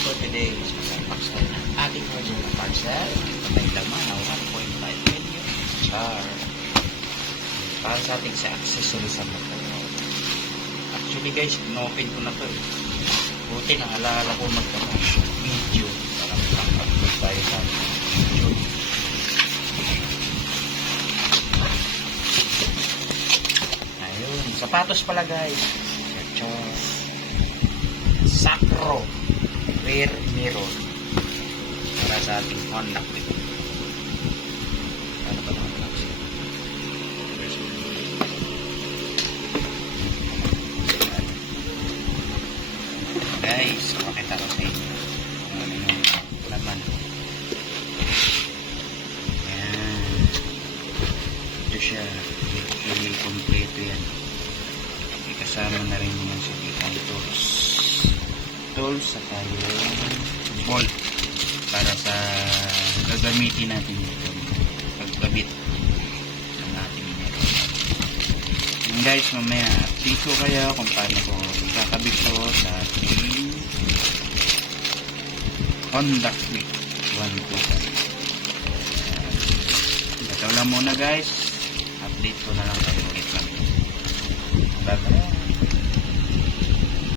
for today is mag-unbox tayo ng ating order na parcel. May laman na 1.5 million char. Para sa ating sa accessory sa motor. Actually guys, in-open ko na to eh. Buti nang alaala ko video para mag-upload tayo sa video. Ayun, sapatos pala guys. Sacro rear mirror para sa ating Honda Click. Ano ba naman lang siya? Guys, pakita ko sa inyo kung ano yung laman. Ayan. Ito siya. Hindi kompleto yan. Kasama na rin yung silikang tools saka yung bolt para sa gagamitin natin dito pagkabit ng ating meron. And guys, mamaya update ko kayo kung paano ko kakabit ko sa ating Honda Click 125. Ito lang muna guys, update ko na lang kayo ulit lang. Bye-bye.